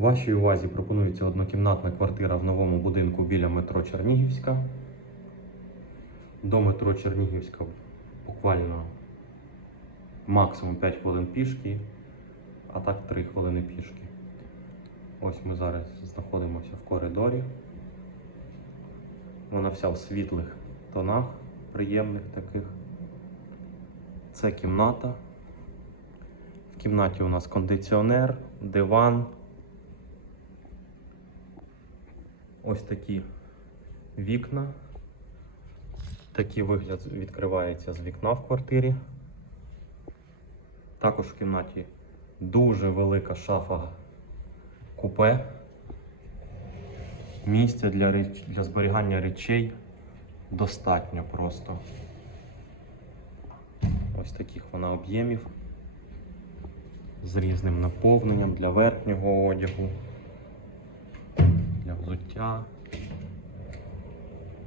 Вашій увазі пропонується однокімнатна квартира в новому будинку біля метро Чернігівська. До метро Чернігівська буквально максимум 5 хвилин пішки, а так 3 хвилини пішки. Ось ми зараз знаходимося в коридорі. Вона вся в світлих тонах, приємних таких. Це кімната. В кімнаті у нас кондиціонер, диван. Ось такі вікна. Такий вигляд відкривається з вікна в квартирі. Також в кімнаті дуже велика шафа купе. Місця для, реч... для зберігання речей достатньо просто. Ось таких вона об'ємів з різним наповненням для верхнього одягу, для взуття.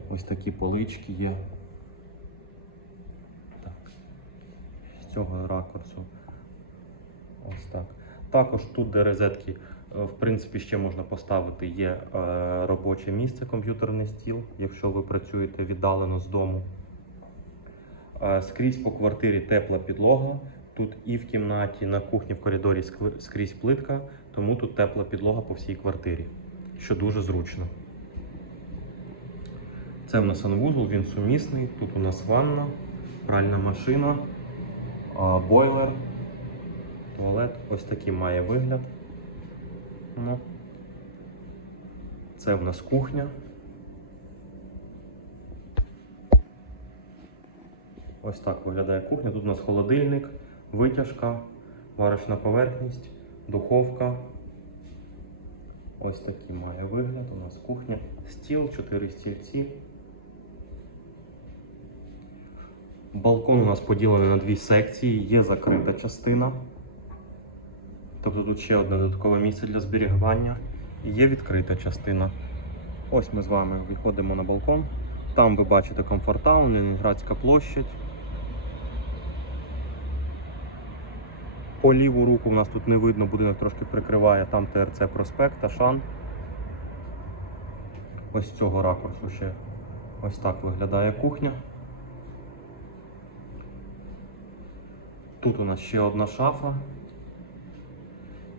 Ось такі полички є. Так. З цього ракурсу. Ось так. Також тут, де розетки, е, в принципі, ще можна поставити є е, робоче місце, комп'ютерний стіл, якщо ви працюєте віддалено з дому. Е, Скрізь по квартирі тепла підлога. Тут і в кімнаті, на кухні, в коридорі скрізь плитка, тому тут тепла підлога по всій квартирі, що дуже зручно. Це в нас санвузол, він сумісний. Тут у нас ванна, пральна машина, бойлер, туалет. Ось такий має вигляд. Ну. Це в нас кухня. Ось так виглядає кухня. Тут у нас холодильник, витяжка, варочна поверхність, духовка. Ось такий має вигляд. У нас кухня. Стіл, чотири стільці. Балкон у нас поділений на дві секції, є закрита частина. Тобто тут ще одне додаткове місце для зберігання. Є відкрита частина. Ось ми з вами виходимо на балкон. Там ви бачите комфортаун, Ленінградська площадь. По ліву руку у нас тут не видно, будинок трошки прикриває, там ТРЦ проспект, Ашан. Ось цього ракурсу ще ось так виглядає кухня. Тут у нас ще одна шафа.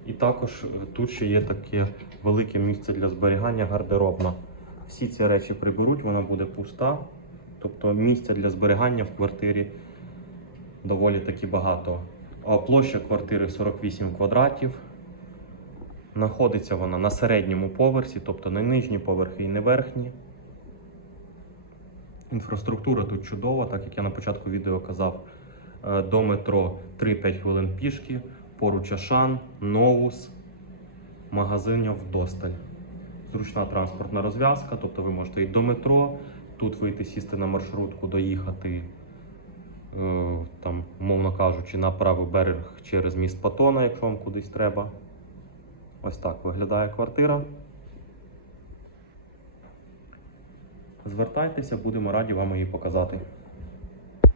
І також тут ще є таке велике місце для зберігання гардеробна. Всі ці речі приберуть, вона буде пуста. Тобто місця для зберігання в квартирі доволі таки багато. Площа квартири 48 квадратів. Знаходиться вона на середньому поверсі, тобто не нижні поверхи і не верхні. Інфраструктура тут чудова, так як я на початку відео казав, е, до метро 3-5 хвилин пішки, поруч Ашан, Новус, магазинів вдосталь. Зручна транспортна розв'язка, тобто ви можете і до метро, тут вийти сісти на маршрутку, доїхати, там, мовно кажучи, на правий берег через міст Патона, якщо вам кудись треба. Ось так виглядає квартира. Звертайтеся, будемо раді вам її показати.